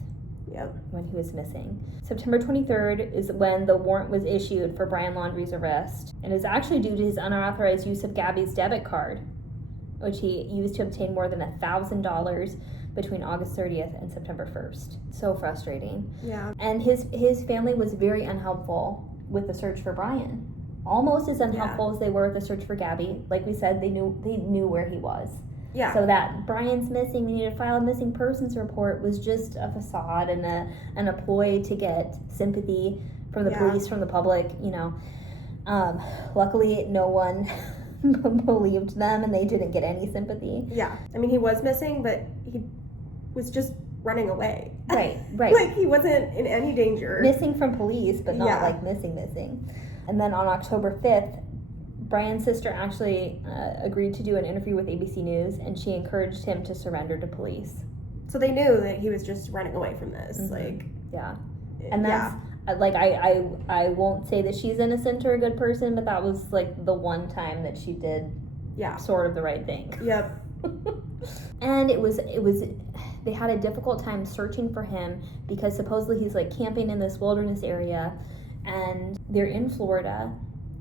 Yep. When he was missing. September 23rd is when the warrant was issued for Brian Laundrie's arrest, and is actually due to his unauthorized use of Gabby's debit card, which he used to obtain more than $1,000 between August 30th and September 1st. So frustrating. Yeah. And his family was very unhelpful with the search for Brian. Almost as unhelpful as they were with the search for Gabby. Like we said, they knew where he was. Yeah. So that Brian's missing, we need to file a missing persons report was just a facade and a ploy to get sympathy from the police, from the public, you know. Luckily, no one believed them, and they didn't get any sympathy. Yeah. I mean, he was missing, but he was just running away. Right. Like, he wasn't in any danger. Missing from police, but not like missing. And then on October 5th, Brian's sister actually agreed to do an interview with ABC News, and she encouraged him to surrender to police. So they knew that he was just running away from this. Mm-hmm. Like, yeah. And that's, like, I won't say that she's innocent or a good person, but that was, like, the one time that she did sort of the right thing. Yep. And it was they had a difficult time searching for him because supposedly he's, like, camping in this wilderness area, and they're in Florida,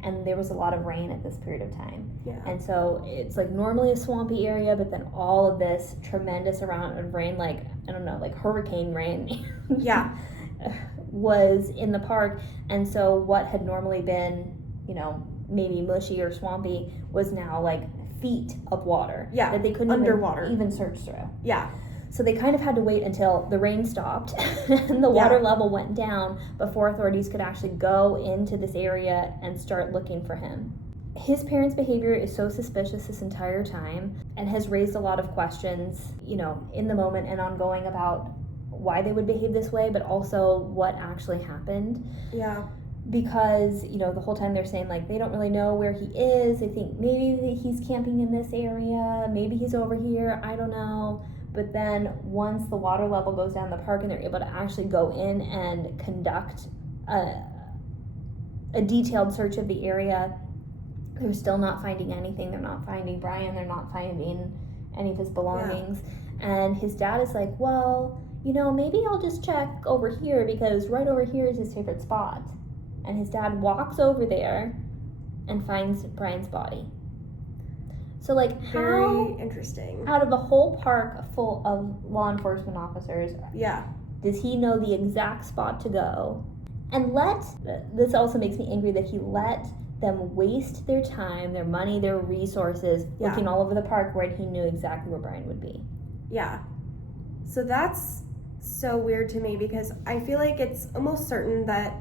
and there was a lot of rain at this period of time. Yeah. And so it's like normally a swampy area, but then all of this tremendous amount of rain, like, I don't know, like hurricane rain. Yeah. Was in the park. And so what had normally been, you know, maybe mushy or swampy was now like feet of water. Yeah. That they couldn't underwater even search through. Yeah. So they kind of had to wait until the rain stopped and the water level went down before authorities could actually go into this area and start looking for him. His parents' behavior is so suspicious this entire time and has raised a lot of questions, you know, in the moment and ongoing about why they would behave this way, but also what actually happened. Yeah. Because, you know, the whole time they're saying, like, they don't really know where he is. They think maybe he's camping in this area, maybe he's over here, I don't know. But then once the water level goes down the park and they're able to actually go in and conduct a detailed search of the area, they're still not finding anything. They're not finding Brian. They're not finding any of his belongings. Yeah. And his dad is like, well, you know, maybe I'll just check over here because right over here is his favorite spot. And his dad walks over there and finds Brian's body. So, like, very interesting. Out of the whole park full of law enforcement officers, does he know the exact spot to go? And this also makes me angry that he let them waste their time, their money, their resources, looking all over the park where he knew exactly where Brian would be. Yeah. So that's so weird to me because I feel like it's almost certain that,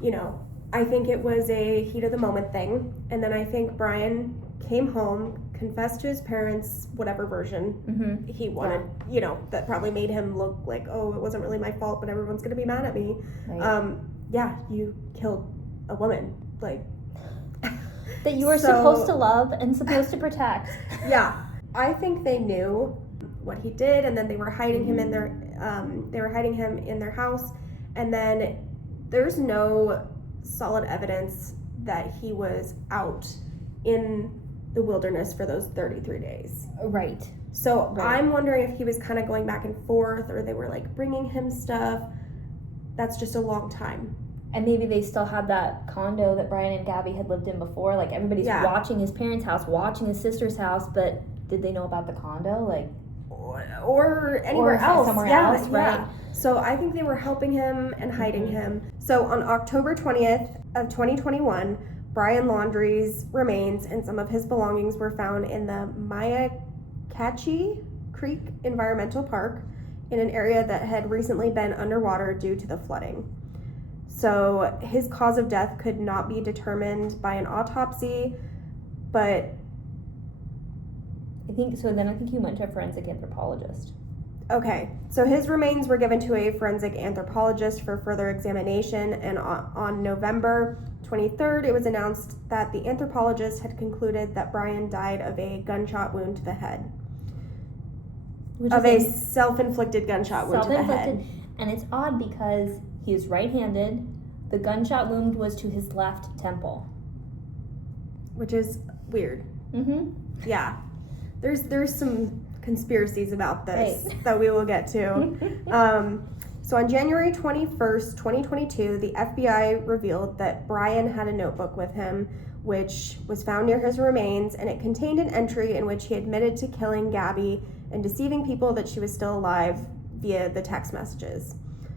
you know, I think it was a heat of the moment thing. And then I think Brian came home, confessed to his parents, whatever version he wanted, you know, that probably made him look like, oh, it wasn't really my fault, but everyone's going to be mad at me. Right. You killed a woman, like. That you were supposed to love and supposed to protect. Yeah. I think they knew what he did, and then they were hiding him in their house, and then there's no solid evidence that he was out in the wilderness for those 33 days. Right. So I'm wondering if he was kind of going back and forth, or they were like bringing him stuff. That's just a long time. And maybe they still had that condo that Brian and Gabby had lived in before. Like, everybody's watching his parents' house, watching his sister's house, but did they know about the condo? Like, or anywhere else. Somewhere else, right? So I think they were helping him and hiding him. So on October 20th of 2021, Brian Laundrie's remains and some of his belongings were found in the Myakkachi Creek Environmental Park in an area that had recently been underwater due to the flooding. So his cause of death could not be determined by an autopsy, but I think he went to a forensic anthropologist. Okay, so his remains were given to a forensic anthropologist for further examination, and on November 23rd, it was announced that the anthropologist had concluded that Brian died of a gunshot wound to the head. Of a self-inflicted gunshot wound to the head. And it's odd because he is right-handed. The gunshot wound was to his left temple. Which is weird. Mm-hmm. Yeah. There's some conspiracies about this that we will get to. So on January 21st, 2022, the FBI revealed that Brian had a notebook with him, which was found near his remains, and it contained an entry in which he admitted to killing Gabby and deceiving people that she was still alive via the text messages.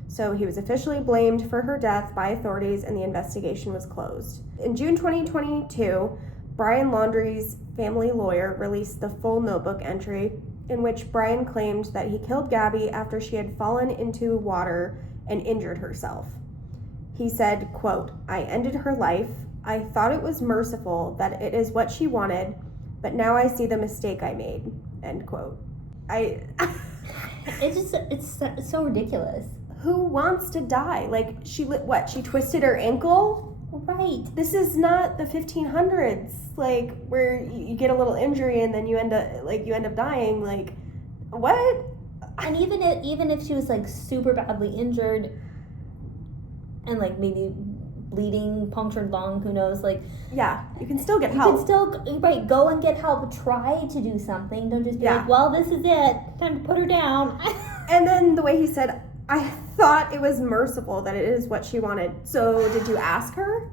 So he was officially blamed for her death by authorities, and the investigation was closed. In June 2022, Brian Laundrie's family lawyer released the full notebook entry in which Brian claimed that he killed Gabby after she had fallen into water and injured herself. He said, quote, "I ended her life. I thought it was merciful that it is what she wanted, but now I see the mistake I made," end quote. It's so ridiculous. Who wants to die? Like, she twisted her ankle? Right. This is not the 1500s, like, where you get a little injury and then you end up dying. Like, what? And even if she was like super badly injured and like maybe bleeding, punctured lung, who knows, like, yeah, you can still get help. You can still go and get help. Try to do something. Don't just be like, well, this is it, time to put her down. And then the way he said, "I thought it was merciful that it is what she wanted." So did you ask her?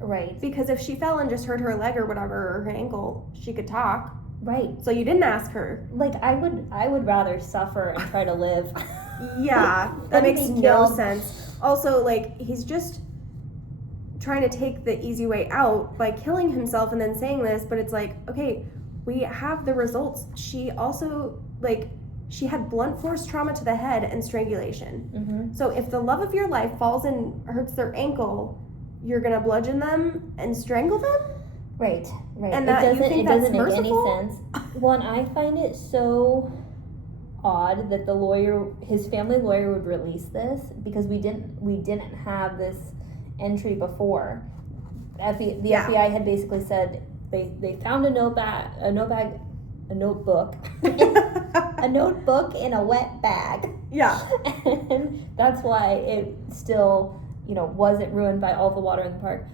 Right. Because if she fell and just hurt her leg or whatever, or her ankle, she could talk. Right. So you didn't ask her. Like, I would rather suffer and try to live. Yeah, that makes no sense. Also, like, he's just trying to take the easy way out by killing himself and then saying this, but it's like, okay, we have the results. She also, like, she had blunt force trauma to the head and strangulation. Mm-hmm. So if the love of your life falls and hurts their ankle, you're gonna bludgeon them and strangle them? Right. And that, you think that's merciful? Make any sense. One, I find it so odd that his family lawyer would release this, because we didn't have this entry before. The FBI had basically said they found a notebook a notebook in a wet bag. Yeah. And that's why it still, wasn't ruined by all the water in the park.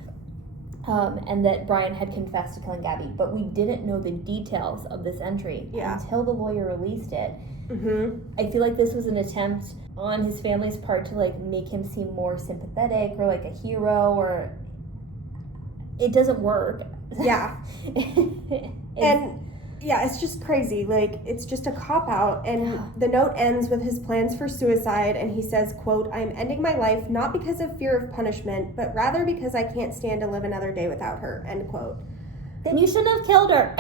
And that Brian had confessed to killing Gabby. But we didn't know the details of this entry until the lawyer released it. Mm-hmm. I feel like this was an attempt on his family's part to, like, make him seem more sympathetic or like a hero, or it doesn't work. Yeah. And yeah, it's just crazy. Like, it's just a cop-out. And the note ends with his plans for suicide, and he says, quote, "I am ending my life not because of fear of punishment, but rather because I can't stand to live another day without her," end quote. Then you shouldn't have killed her.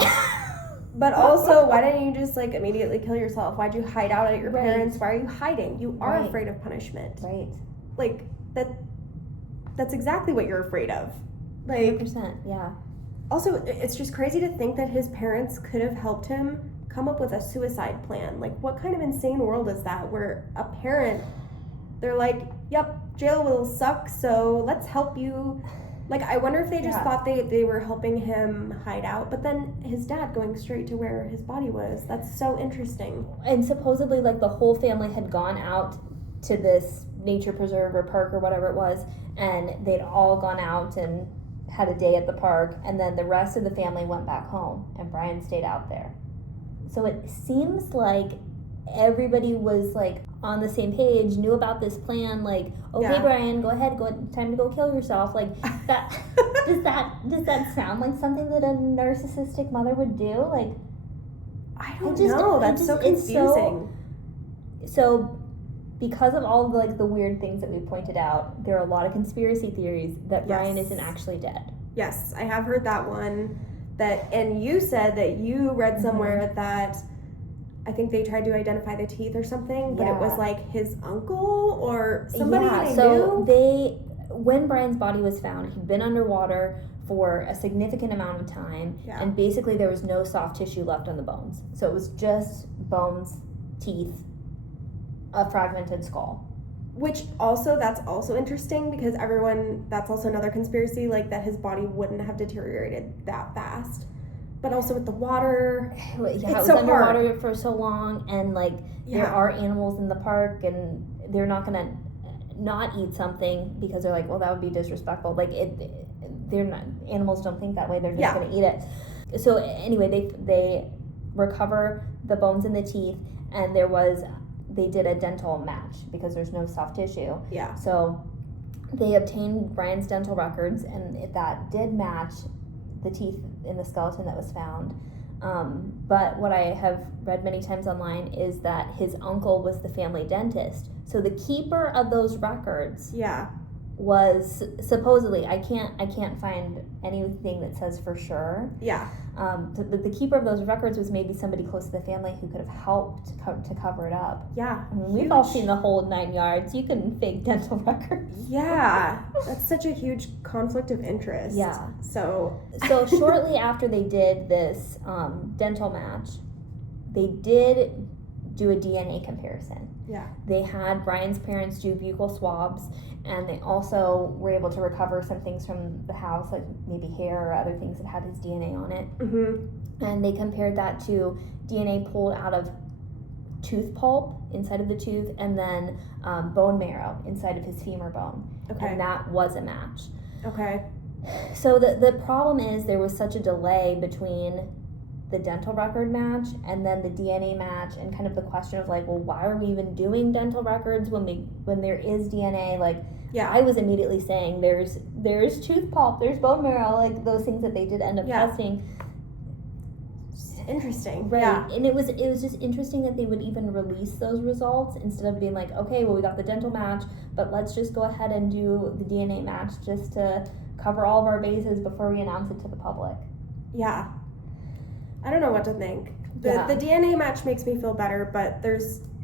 But also, why didn't you just, like, immediately kill yourself? Why'd you hide out at your parents? Why are you hiding? You are afraid of punishment. Right. Like, that's exactly what you're afraid of. Like, 100%, yeah. Also, it's just crazy to think that his parents could have helped him come up with a suicide plan. Like, what kind of insane world is that, where a parent, they're like, yep, jail will suck, so let's help you. Like, I wonder if they just thought they were helping him hide out, but then his dad going straight to where his body was. That's so interesting. And supposedly, like, the whole family had gone out to this nature preserve or park or whatever it was, and they'd all gone out and had a day at the park, and then the rest of the family went back home, and Brian stayed out there. So it seems like everybody was, like, on the same page, knew about this plan, like, okay, Brian, go ahead, time to go kill yourself. Like, that does that sound like something that a narcissistic mother would do? Like, I don't know. That's so confusing. So because of all, like, the weird things that we pointed out, there are a lot of conspiracy theories that Brian isn't actually dead. Yes, I have heard that one. And you said that you read somewhere that I think they tried to identify the teeth or something, but it was like his uncle or somebody they knew. When Brian's body was found, he'd been underwater for a significant amount of time, and basically there was no soft tissue left on the bones. So it was just bones, teeth, a fragmented skull. Which also, that's also interesting because that's also another conspiracy, like that his body wouldn't have deteriorated that fast. But also with the water, Yeah, it's it was so underwater hard. for so long, and like there are animals in the park, and they're not gonna not eat something because they're like, well, that would be disrespectful. Like they're not, animals don't think that way. They're just gonna eat it. So anyway, they recover the bones and the teeth, and they did a dental match because there's no soft tissue. Yeah. So they obtained Brian's dental records, and that did match the teeth in the skeleton that was found. But what I have read many times online is that his uncle was the family dentist. So the keeper of those records was supposedly, I can't find anything that says for sure. Yeah. The keeper of those records was maybe somebody close to the family who could have helped to cover it up. Yeah. I mean, we've all seen the whole 9 yards. You can fake dental records. Yeah. That's such a huge conflict of interest. Yeah. So shortly after they did this dental match, they did do a DNA comparison. Yeah. They had Brian's parents do buccal swabs, and they also were able to recover some things from the house, like maybe hair or other things that had his DNA on it. Mm-hmm. And they compared that to DNA pulled out of tooth pulp inside of the tooth, and then bone marrow inside of his femur bone. Okay. And that was a match. Okay. So the problem is there was such a delay between the dental record match and then the DNA match, and kind of the question of like, well, why are we even doing dental records when there is DNA? Like, I was immediately saying there's tooth pulp, there's bone marrow, like those things that they did end up testing. Interesting. Right. Yeah. And it was just interesting that they would even release those results instead of being like, okay, well, we got the dental match, but let's just go ahead and do the DNA match just to cover all of our bases before we announce it to the public. Yeah. I don't know what to think. The DNA match makes me feel better, but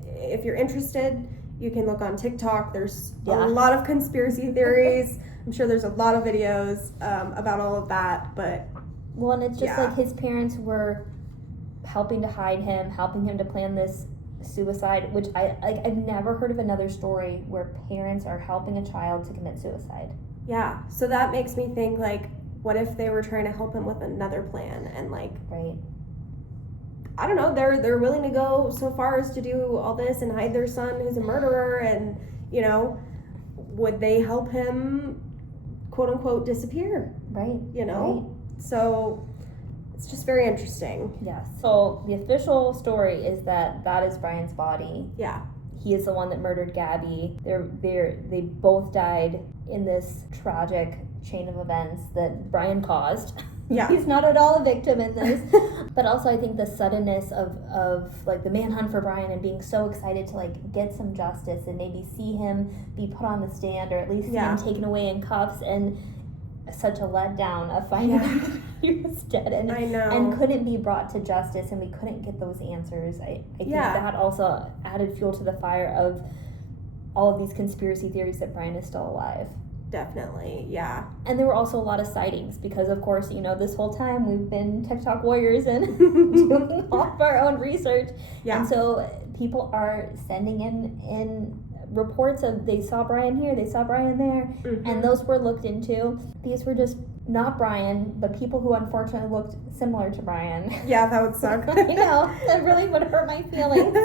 if you're interested, you can look on TikTok. There's a lot of conspiracy theories. I'm sure there's a lot of videos about all of that, but... Well, and it's just like his parents were helping to hide him, helping him to plan this suicide, which I've never heard of another story where parents are helping a child to commit suicide. Yeah, so that makes me think, like, what if they were trying to help him with another plan, and like... Right. I don't know, they're willing to go so far as to do all this and hide their son who's a murderer, and, you know, would they help him, quote-unquote, disappear? Right. You know? Right. So, it's just very interesting. Yes. So, the official story is that is Brian's body. Yeah. He is the one that murdered Gabby. They both died in this tragic chain of events that Brian caused. Yeah. He's not at all a victim in this. But also I think the suddenness of like the manhunt for Brian and being so excited to like get some justice and maybe see him be put on the stand, or at least see him taken away in cuffs, and such a letdown of finding out that he was dead and couldn't be brought to justice, and we couldn't get those answers. I think that also added fuel to the fire of all of these conspiracy theories that Brian is still alive. Definitely, yeah. And there were also a lot of sightings because, of course, you know, this whole time we've been TikTok warriors and doing all of our own research. Yeah. And so people are sending in reports of they saw Brian here, they saw Brian there, and those were looked into. These were just not Brian, but people who unfortunately looked similar to Brian. Yeah, that would suck. I know. That really would hurt my feelings.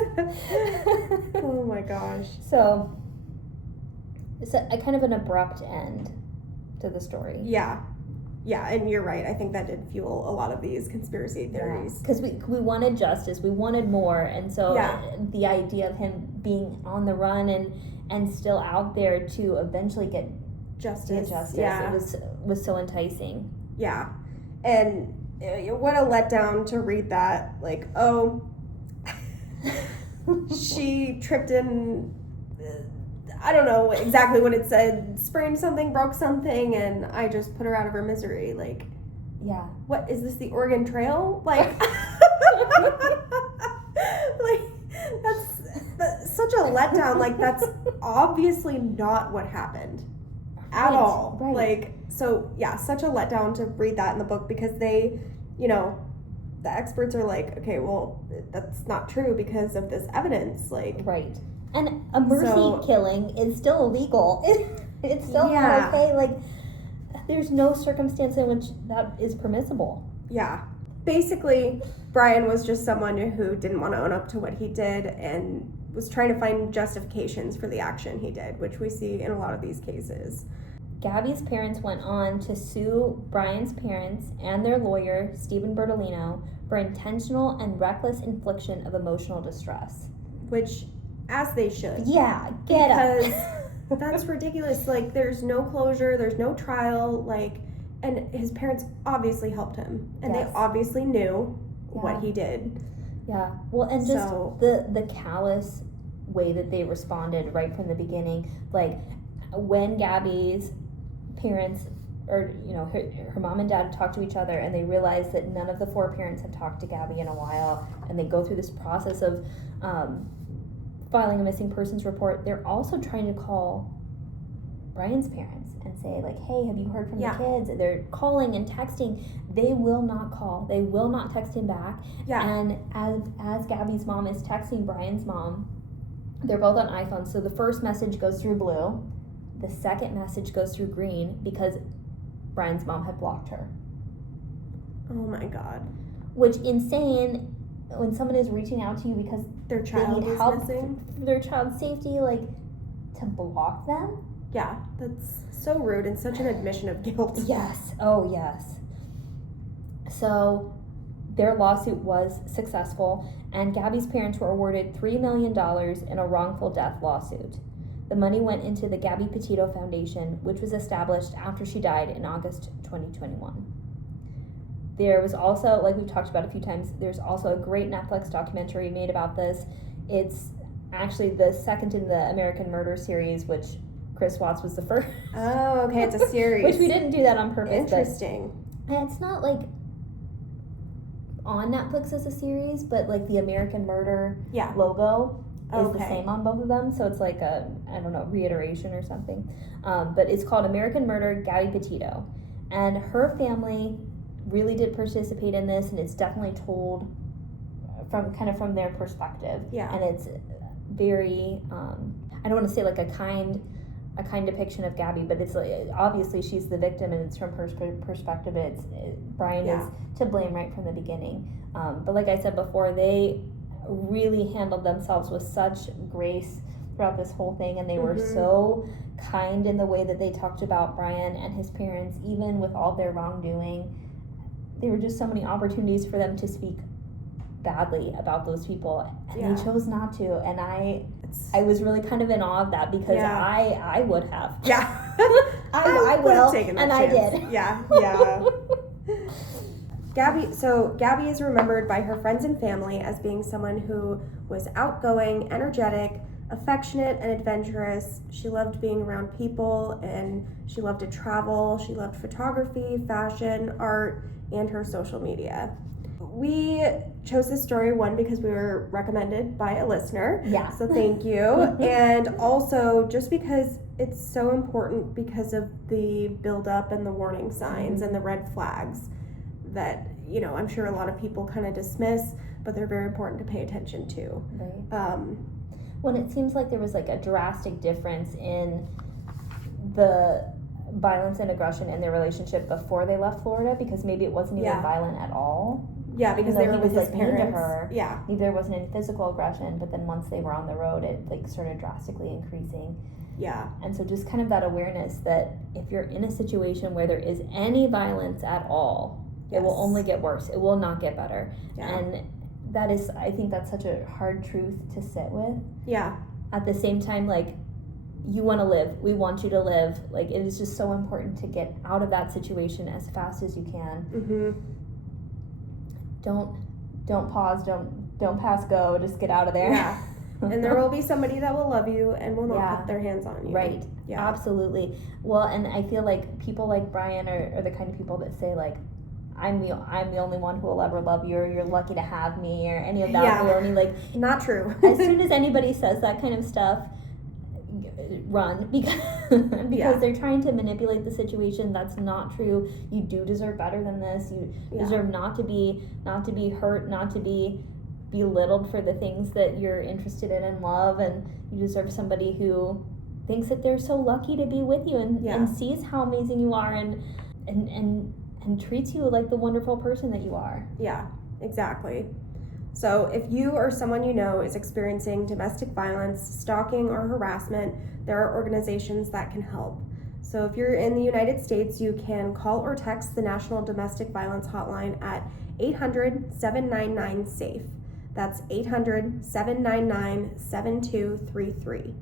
Oh my gosh. So... It's a kind of an abrupt end to the story. Yeah, and you're right. I think that did fuel a lot of these conspiracy theories. Because we wanted justice, we wanted more, and so the idea of him being on the run and still out there to eventually get justice, it was so enticing. Yeah, and what a letdown to read that. Like, oh, she tripped in. I don't know exactly what it said, sprained something, broke something, and I just put her out of her misery. Like, what, is this the Oregon Trail? Like, like that's such a letdown. Like, that's obviously not what happened at all. Right. Like, so, such a letdown to read that in the book, because they, you know, the experts are like, okay, well, that's not true because of this evidence. Like, right. And a mercy killing is still illegal. It's still not okay. Like, there's no circumstance in which that is permissible. Yeah. Basically, Brian was just someone who didn't want to own up to what he did and was trying to find justifications for the action he did, which we see in a lot of these cases. Gabby's parents went on to sue Brian's parents and their lawyer, Stephen Bertolino, for intentional and reckless infliction of emotional distress. Which, as they should. Yeah, get because up. That's ridiculous. Like, there's no closure, there's no trial, like, and his parents obviously helped him. And they obviously knew what he did. Yeah. Well, and just the callous way that they responded right from the beginning. Like, when Gabby's parents, or, you know, her mom and dad talk to each other and they realize that none of the 4 parents have talked to Gabby in a while, and they go through this process of filing a missing persons report, they're also trying to call Brian's parents and say, like, hey, have you heard from the kids? They're calling and texting. They will not call. They will not text him back. Yeah. And as Gabby's mom is texting Brian's mom, they're both on iPhones, so the first message goes through blue. The second message goes through green because Brian's mom had blocked her. Oh my God. Which, insane, when someone is reaching out to you because their child is missing, their child's safety, like, to block them? Yeah, that's so rude and such an admission of guilt. Yes. Oh, yes. So their lawsuit was successful, and Gabby's parents were awarded $3 million in a wrongful death lawsuit. The money went into the Gabby Petito Foundation, which was established after she died in August 2021. There was also, like we've talked about a few times, there's also a great Netflix documentary made about this. It's actually the second in the American Murder series, which Chris Watts was the first. Oh, okay, it's a series. Which we didn't do that on purpose. Interesting. And it's not, like, on Netflix as a series, but, like, the American Murder logo is the same on both of them. So it's like a, I don't know, reiteration or something. But it's called American Murder, Gabby Petito. And her family really did participate in this, and it's definitely told from their perspective. Yeah. And it's very, I don't want to say like a kind depiction of Gabby, but it's like, obviously she's the victim, and it's from her perspective. Brian is to blame right from the beginning. But like I said before, they really handled themselves with such grace throughout this whole thing, and they were so kind in the way that they talked about Brian and his parents, even with all their wrongdoing. There were just so many opportunities for them to speak badly about those people, and they chose not to, and I was really kind of in awe of that, because I would have. Yeah. I will, taken that and chance. I did. Yeah. Gabby is remembered by her friends and family as being someone who was outgoing, energetic, affectionate, and adventurous. She loved being around people, and she loved to travel. She loved photography, fashion, art, and her social media. We chose this story, one, because we were recommended by a listener. Yeah. So thank you. And also just because it's so important because of the build-up and the warning signs and the red flags that, you know, I'm sure a lot of people kind of dismiss, but they're very important to pay attention to. Right. When it seems like there was like a drastic difference in the violence and aggression in their relationship before they left Florida, because maybe it wasn't even violent at all. Yeah, because they were with his parents. Mean to her. Yeah. Maybe there wasn't any physical aggression, but then once they were on the road, it like started drastically increasing. Yeah. And so just kind of that awareness that if you're in a situation where there is any violence at all, it will only get worse. It will not get better. Yeah. And that is, I think that's such a hard truth to sit with. Yeah. At the same time, like, you want to live. We want you to live. Like, it is just so important to get out of that situation as fast as you can. Mm-hmm. Don't pause. Don't pass go. Just get out of there. Yeah. And there will be somebody that will love you and will not put their hands on you. Right. Yeah. Absolutely. Well, and I feel like people like Brian are the kind of people that say, like, I'm the only one who will ever love you, or you're lucky to have me, or any of that baloney. Like, not true. As soon as anybody says that kind of stuff, run, because they're trying to manipulate the situation. That's not true. You do deserve better than this. You deserve not to be hurt, not to be belittled for the things that you're interested in and love, and you deserve somebody who thinks that they're so lucky to be with you and sees how amazing you are and treats you like the wonderful person that you are. Yeah, exactly. So if you or someone you know is experiencing domestic violence, stalking, or harassment, there are organizations that can help. So if you're in the United States, you can call or text the National Domestic Violence Hotline at 800-799-SAFE. That's 800-799-7233.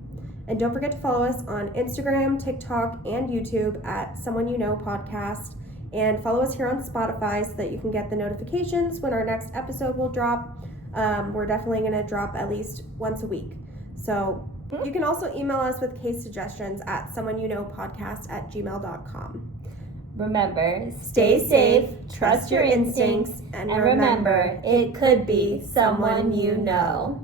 And don't forget to follow us on Instagram, TikTok, and YouTube at Someone You Know Podcast. And follow us here on Spotify so that you can get the notifications when our next episode will drop. We're definitely going to drop at least once a week. So you can also email us with case suggestions at someoneyouknowpodcast@gmail.com. Remember, stay safe, trust your instincts, and remember, it could be someone you know.